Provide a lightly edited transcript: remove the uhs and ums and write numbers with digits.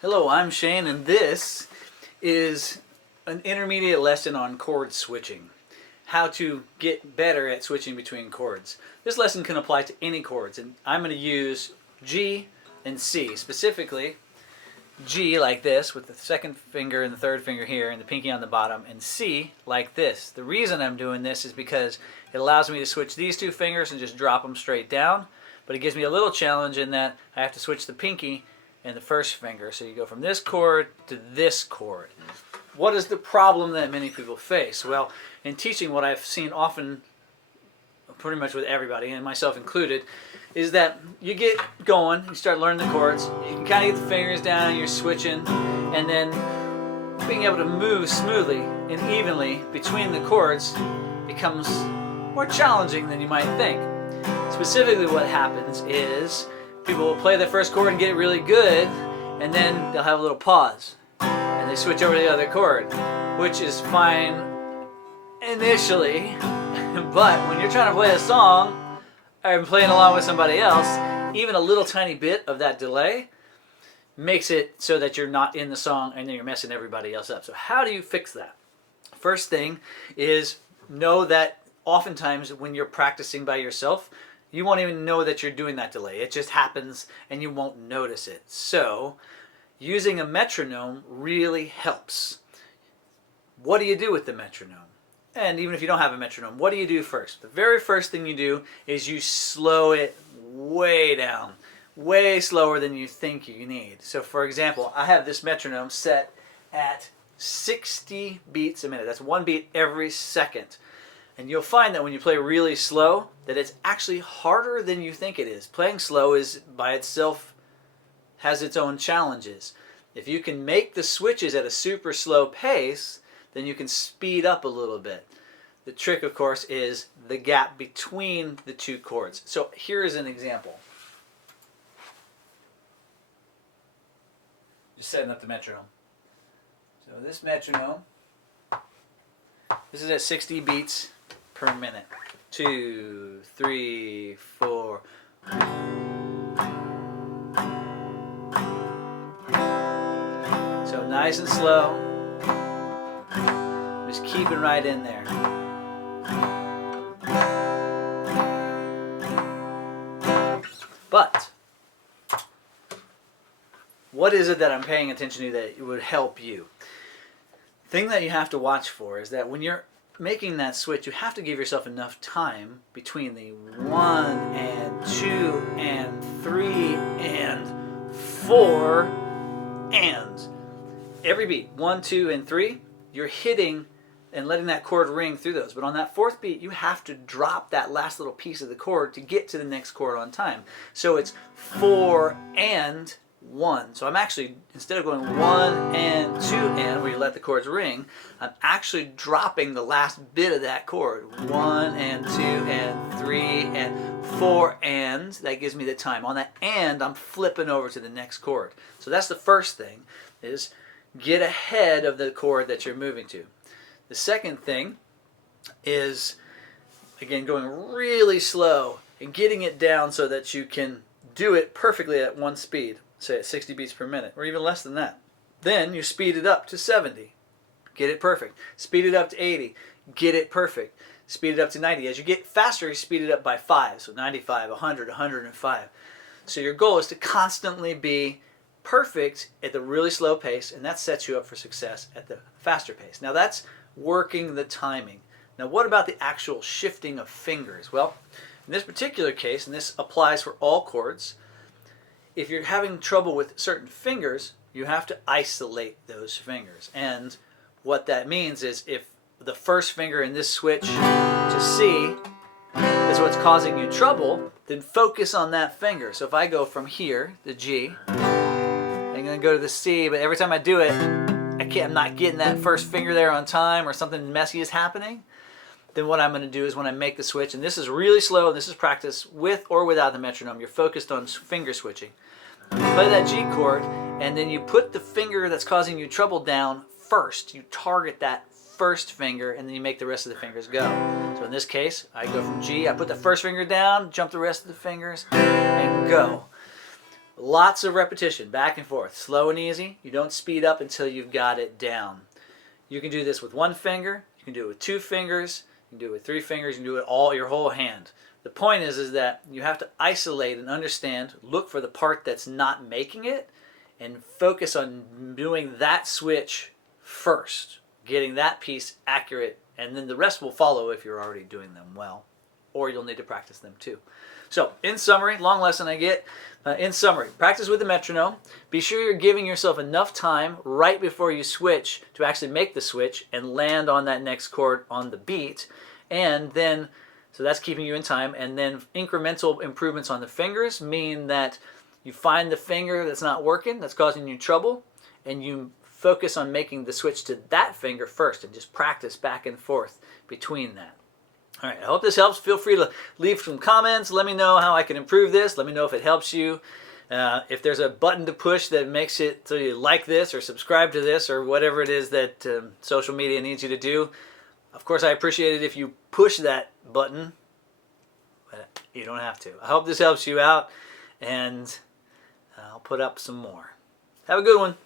Hello, I'm Shane, and this is an intermediate lesson on chord switching. How to get better at switching between chords. This lesson can apply to any chords, and I'm going to use G and C. Specifically, G like this with the second finger and the third finger here and the pinky on the bottom, and C like this. The reason I'm doing this is because it allows me to switch these two fingers and just drop them straight down, but it gives me a little challenge in that I have to switch the pinky and the first finger. So you go from this chord to this chord. What is the problem that many people face? Well, in teaching, what I've seen often, pretty much with everybody, and myself included, is that you get going, you start learning the chords, you can kind of get the fingers down, you're switching, and then being able to move smoothly and evenly between the chords becomes more challenging than you might think. Specifically, what happens is people will play the first chord and get it really good, and then they'll have a little pause, and they switch over to the other chord, which is fine initially, but when you're trying to play a song and playing along with somebody else, even a little tiny bit of that delay makes it so that you're not in the song and then you're messing everybody else up. So how do you fix that? First thing is know that oftentimes when you're practicing by yourself, you won't even know that you're doing that delay. It just happens and you won't notice it. So using a metronome really helps. What do you do with the metronome? And even if you don't have a metronome, what do you do first? The very first thing you do is you slow it way down, way slower than you think you need. So for example, I have this metronome set at 60 beats a minute. That's one beat every second. And you'll find that when you play really slow, that it's actually harder than you think it is. Playing slow is by itself has its own challenges. If you can make the switches at a super slow pace, then you can speed up a little bit. The trick, of course, is the gap between the two chords. So here is an example. Just setting up the metronome. So this metronome, this is at 60 beats per minute. 2, 3, 4. So nice and slow. Just keep it right in there. But what is it that I'm paying attention to that would help you? The thing that you have to watch for is that when you're making that switch, you have to give yourself enough time between the 1 and 2 and 3 and 4 and every beat, 1, 2, and 3, you're hitting and letting that chord ring through those. But on that fourth beat, you have to drop that last little piece of the chord to get to the next chord on time. So it's 4 and 1. So I'm actually, instead of going 1 and 2 and, where you let the chords ring, I'm actually dropping the last bit of that chord. 1 and 2 and 3 and 4 and, that gives me the time. On that and, I'm flipping over to the next chord. So that's the first thing, is get ahead of the chord that you're moving to. The second thing is, again, going really slow and getting it down so that you can do it perfectly at one speed, say at 60 beats per minute, or even less than that. Then you speed it up to 70, get it perfect. Speed it up to 80, get it perfect. Speed it up to 90. As you get faster, you speed it up by 5, so 95, 100, 105. So your goal is to constantly be perfect at the really slow pace, and that sets you up for success at the faster pace. Now that's working the timing. Now what about the actual shifting of fingers? Well, in this particular case, and this applies for all chords, if you're having trouble with certain fingers, you have to isolate those fingers. And what that means is if the first finger in this switch to C is what's causing you trouble, then focus on that finger. So if I go from here, the G, I'm going to go to the C, but every time I do it, I'm not getting that first finger there on time, or something messy is happening, then what I'm going to do is when I make the switch, and this is really slow, this is practice with or without the metronome, you're focused on finger switching. You play that G chord, and then you put the finger that's causing you trouble down first. You target that first finger, and then you make the rest of the fingers go. So in this case, I go from G, I put the first finger down, jump the rest of the fingers, and go. Lots of repetition, back and forth, slow and easy. You don't speed up until you've got it down. You can do this with one finger, you can do it with 2 fingers, you can do it with 3 fingers, you can do it all your whole hand. The point is that you have to isolate and understand, look for the part that's not making it, and focus on doing that switch first, getting that piece accurate, and then the rest will follow if you're already doing them well, or you'll need to practice them too. So, in summary, long lesson I get. In summary, practice with the metronome. Be sure you're giving yourself enough time right before you switch to actually make the switch and land on that next chord on the beat. And then, so that's keeping you in time. And then incremental improvements on the fingers mean that you find the finger that's not working, that's causing you trouble, and you focus on making the switch to that finger first and just practice back and forth between that. All right, I hope this helps. Feel free to leave some comments. Let me know how I can improve this. Let me know if it helps you. If there's a button to push that makes it so you like this or subscribe to this or whatever it is that social media needs you to do. Of course, I appreciate it if you push that button, but you don't have to. I hope this helps you out, and I'll put up some more. Have a good one.